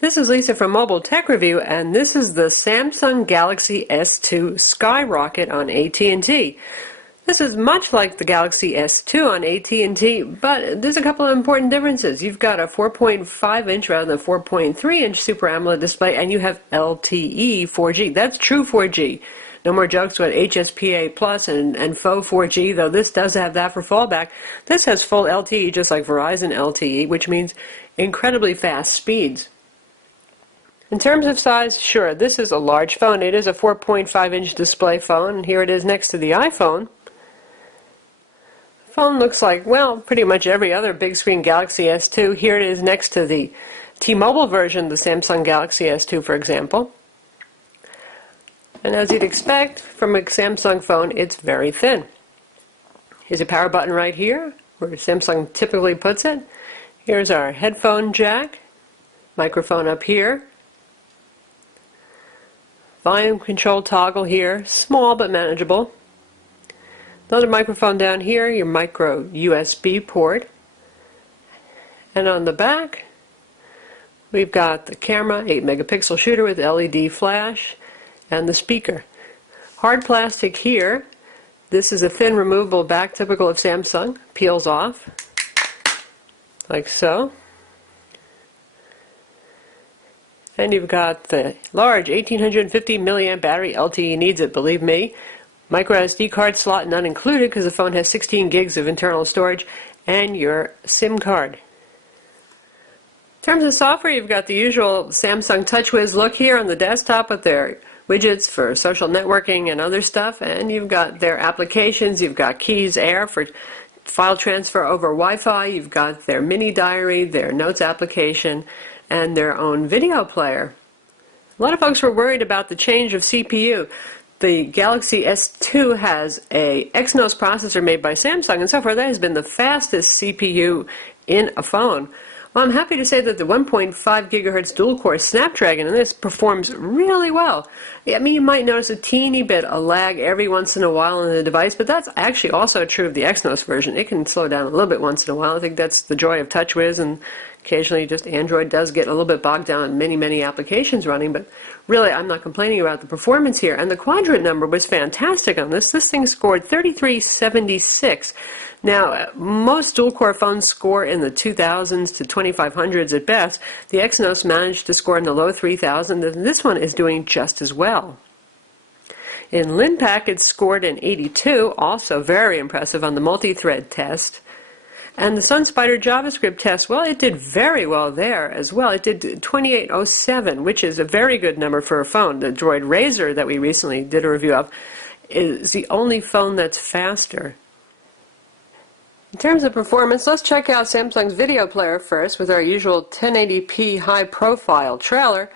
This is Lisa from Mobile Tech Review, and this is the Samsung Galaxy S II Skyrocket on AT&T. This is much like the Galaxy S II on AT&T, but there's a couple of important differences. You've got a 4.5-inch rather than 4.3-inch Super AMOLED display, and you have LTE 4G. That's true 4G. No more jokes about HSPA Plus and faux 4G, though this does have that for fallback. This has full LTE, just like Verizon LTE, which means incredibly fast speeds. In terms of size, sure, this is a large phone. It is a 4.5-inch display phone, and here it is next to the iPhone. The phone looks like, well, pretty much every other big screen Galaxy S II. Here it is next to the T-Mobile version, the Samsung Galaxy S II, for example. And as you'd expect from a Samsung phone, it's very thin. Here's a power button right here, where Samsung typically puts it. Here's our headphone jack, microphone up here. Volume control toggle here, small but manageable. Another microphone down here, your micro USB port. And on the back, we've got the camera, 8-megapixel shooter with LED flash, and the speaker. Hard plastic here. This is a thin removable back, typical of Samsung. Peels off, like so. And you've got the large 1850 milliamp battery. LTE needs it, believe me. Micro SD card slot not included because the phone has 16 gigs of internal storage, and your SIM card. In terms of software, you've got the usual Samsung TouchWiz look here on the desktop with their widgets for social networking and other stuff, and you've got their applications. You've got Keys Air for file transfer over Wi-Fi. You've got their mini diary, their notes application, and their own video player. A lot of folks were worried about the change of CPU. The Galaxy S II has a Exynos processor made by Samsung, and so far that has been the fastest CPU in a phone. Well, I'm happy to say that the 1.5 gigahertz dual-core Snapdragon in this performs really well. I mean, you might notice a teeny bit of lag every once in a while in the device, but that's actually also true of the Exynos version. It can slow down a little bit once in a while. I think that's the joy of TouchWiz, and occasionally just Android does get a little bit bogged down in many applications running, but really I'm not complaining about the performance here. And the quadrant number was fantastic on this. This thing scored 3376. Now, most dual-core phones score in the 2000s to 2500s at best. The Exynos managed to score in the low 3000s, and this one is doing just as well. In LinPack, it scored an 82, also very impressive on the multi-thread test. And the SunSpider JavaScript test, well, it did very well there as well. It did 2807, which is a very good number for a phone. The Droid Razr that we recently did a review of is the only phone that's faster. In terms of performance, let's check out Samsung's video player first with our usual 1080p high-profile trailer.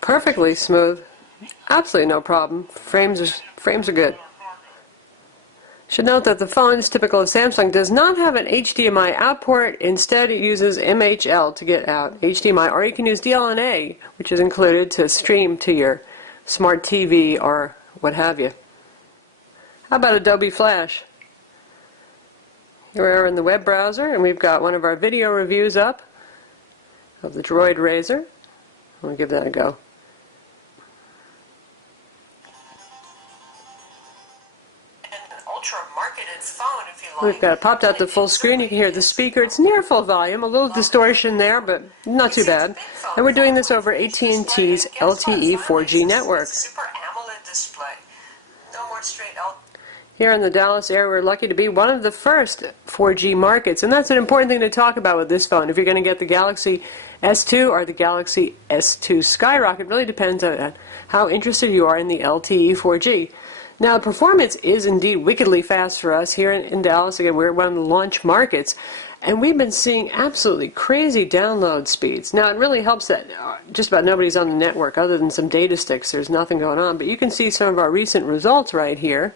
Perfectly smooth. Absolutely no problem. Frames are good. Should note that the phone is typical of Samsung, does not have an HDMI out port. Instead, it uses MHL to get out HDMI, or you can use DLNA, which is included to stream to your smart TV or what have you. How about Adobe Flash? Here we are in the web browser, and we've got one of our video reviews up of the Droid Razr. I'll give that a go. We've got it popped out to full screen. You can hear the speaker. It's near full volume, a little distortion there, but not too bad. And we're doing this over AT&T's LTE 4G network. Here in the Dallas area, we're lucky to be one of the first 4G markets, and that's an important thing to talk about with this phone. If you're going to get the Galaxy S II or the Galaxy S II Skyrocket, it really depends on how interested you are in the LTE 4G. Now, the performance is indeed wickedly fast for us here in Dallas. Again, we're one of the launch markets, and we've been seeing absolutely crazy download speeds. Now, it really helps that just about nobody's on the network other than some data sticks. There's nothing going on, but you can see some of our recent results right here.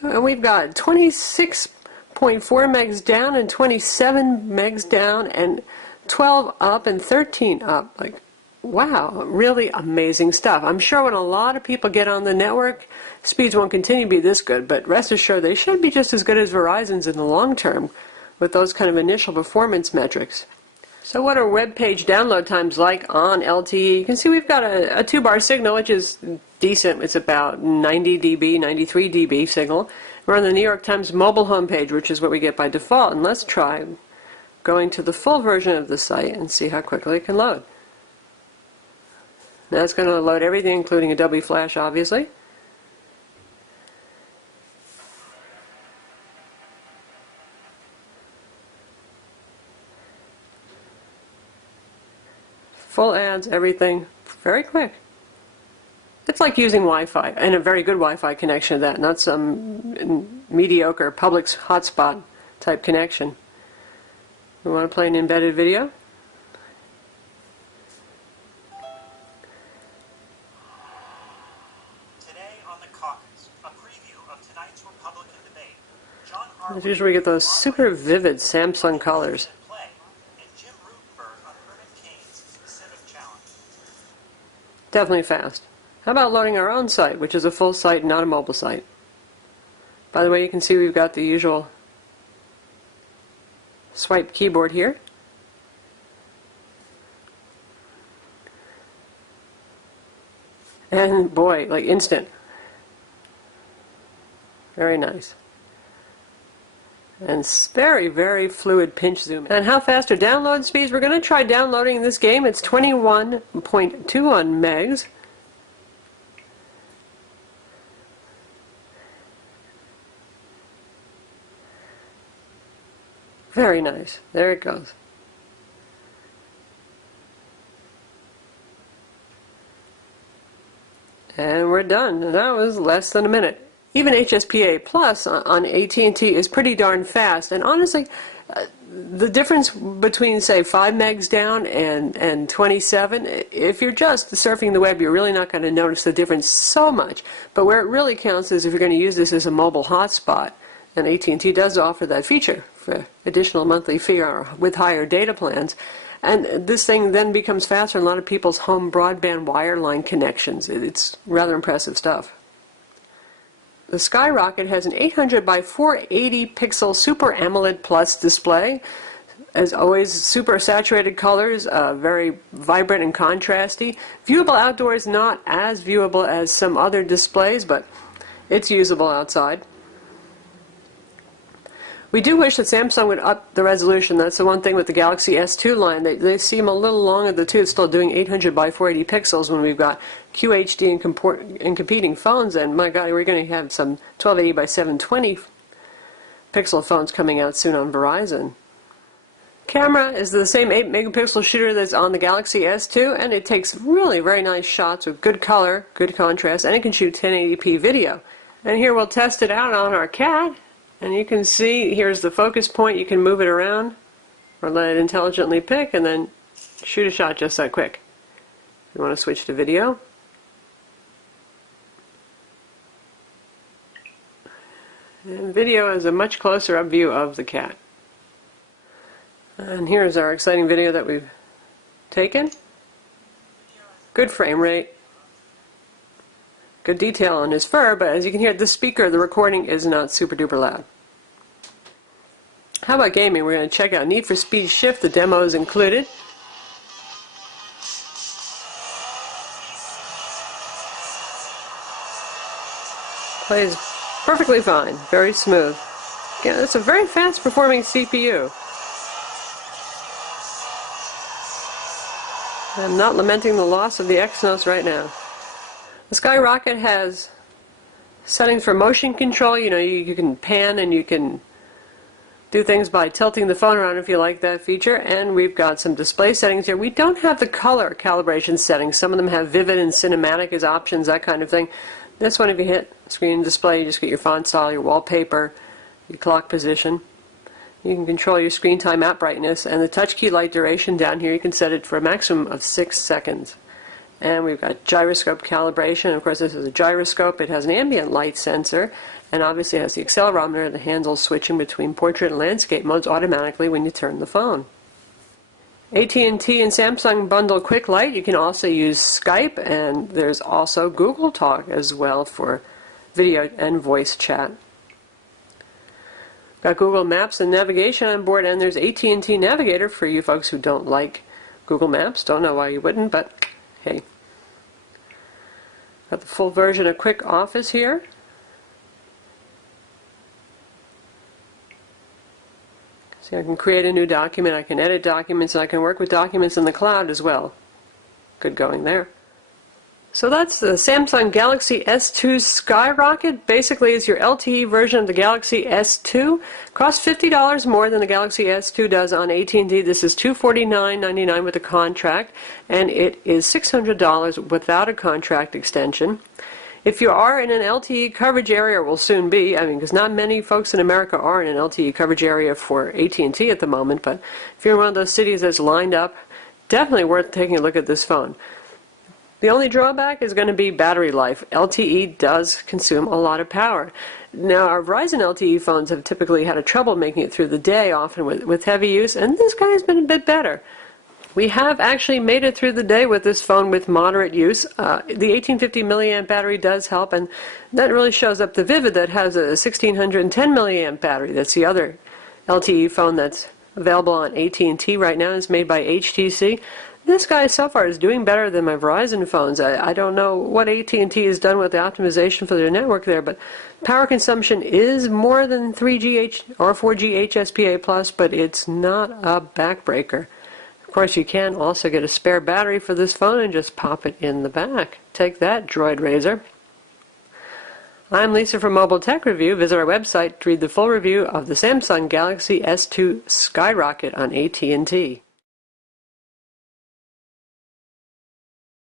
And we've got 26.4 megs down and 27 megs down, and 12 up and 13 up. Like, wow, really amazing stuff. I'm sure when a lot of people get on the network, speeds won't continue to be this good, but rest assured they should be just as good as Verizon's in the long term with those kind of initial performance metrics. So what are web page download times like on LTE? You can see we've got a 2-bar signal, which is decent. It's about 90 dB, 93 dB signal. We're on the New York Times mobile homepage, which is what we get by default. And let's try going to the full version of the site and see how quickly it can load. Now it's going to load everything, including Adobe Flash, obviously. Full ads, everything, very quick. It's like using Wi-Fi, and a very good Wi-Fi connection at that, not some mediocre Publix hotspot type connection. We want to play an embedded video. Today on the caucus, a preview of tonight's Republican debate. As usual, we get those super vivid Samsung colors. Definitely fast. How about loading our own site, which is a full site, not a mobile site? By the way, you can see we've got the usual swipe keyboard here. And boy, like instant. Very nice. And very, very fluid pinch zoom. And how fast are download speeds? We're going to try downloading this game. It's 21.21 megs. Very nice. There it goes. And we're done. That was less than a minute. Even HSPA Plus on AT&T is pretty darn fast, and honestly, the difference between, say, 5 megs down and 27, if you're just surfing the web, you're really not going to notice the difference so much. But where it really counts is if you're going to use this as a mobile hotspot, and AT&T does offer that feature for additional monthly fee or with higher data plans. And this thing then becomes faster in a lot of people's home broadband wireline connections. It's rather impressive stuff. The Skyrocket has an 800 by 480 pixel Super AMOLED Plus display. As always, super saturated colors, very vibrant and contrasty. Viewable outdoors, not as viewable as some other displays, but it's usable outside. We do wish that Samsung would up the resolution. That's the one thing with the Galaxy S II line. They seem a little long of the two. It's still doing 800 by 480 pixels when we've got QHD and competing phones. And my God, we're going to have some 1280 by 720 pixel phones coming out soon on Verizon. Camera is the same 8 megapixel shooter that's on the Galaxy S II, and it takes really very nice shots with good color, good contrast, and it can shoot 1080p video. And here we'll test it out on our cat. And you can see, here's the focus point. You can move it around or let it intelligently pick and then shoot a shot just that quick. You want to switch to video. And video is a much closer up view of the cat. And here's our exciting video that we've taken. Good frame rate. Good detail on his fur, but as you can hear, the speaker, the recording is not super duper loud. How about gaming? We're going to check out Need for Speed Shift. The demo is included. Plays perfectly fine, very smooth. Again, it's a very fast performing CPU. I'm not lamenting the loss of the Exynos right now. The Skyrocket has settings for motion control. You know, you can pan and you can do things by tilting the phone around if you like that feature. And we've got some display settings here. We don't have the color calibration settings. Some of them have vivid and cinematic as options, that kind of thing. This one, if you hit screen and display, you just get your font style, your wallpaper, your clock position. You can control your screen time, app brightness, and the touch key light duration down here. You can set it for a maximum of 6 seconds. And we've got gyroscope calibration. Of course, this is a gyroscope. It has an ambient light sensor, and obviously has the accelerometer that handles switching between portrait and landscape modes automatically when you turn the phone. AT&T and Samsung bundle Quick Light. You can also use Skype, and there's also Google Talk as well for video and voice chat. Got Google Maps and navigation on board, and there's AT&T Navigator for you folks who don't like Google Maps. Don't know why you wouldn't, but hey. Got the full version of Quick Office here. See, I can create a new document, I can edit documents, and I can work with documents in the cloud as well. Good going there. So that's the Samsung Galaxy S II Skyrocket. Basically, it's your LTE version of the Galaxy S II. Costs $50 more than the Galaxy S II does on AT&T. This is $249.99 with a contract, and it is $600 without a contract extension. If you are in an LTE coverage area, or will soon be, because not many folks in America are in an LTE coverage area for AT&T at the moment, but if you're in one of those cities that's lined up, definitely worth taking a look at this phone. The only drawback is going to be battery life. LTE does consume a lot of power. Now, our Verizon LTE phones have typically had a trouble making it through the day, often with heavy use, and this guy has been a bit better. We have actually made it through the day with this phone with moderate use. The 1850 milliamp battery does help, and that really shows up the Vivid that has a 1610 milliamp battery. That's the other LTE phone that's available on AT&T right now. It's made by HTC. This guy so far is doing better than my Verizon phones. I don't know what AT&T has done with the optimization for their network there, but power consumption is more than 3G or 4G HSPA+, but it's not a backbreaker. Of course, you can also get a spare battery for this phone and just pop it in the back. Take that, Droid Razor. I'm Lisa from Mobile Tech Review. Visit our website to read the full review of the Samsung Galaxy S II Skyrocket on AT&T.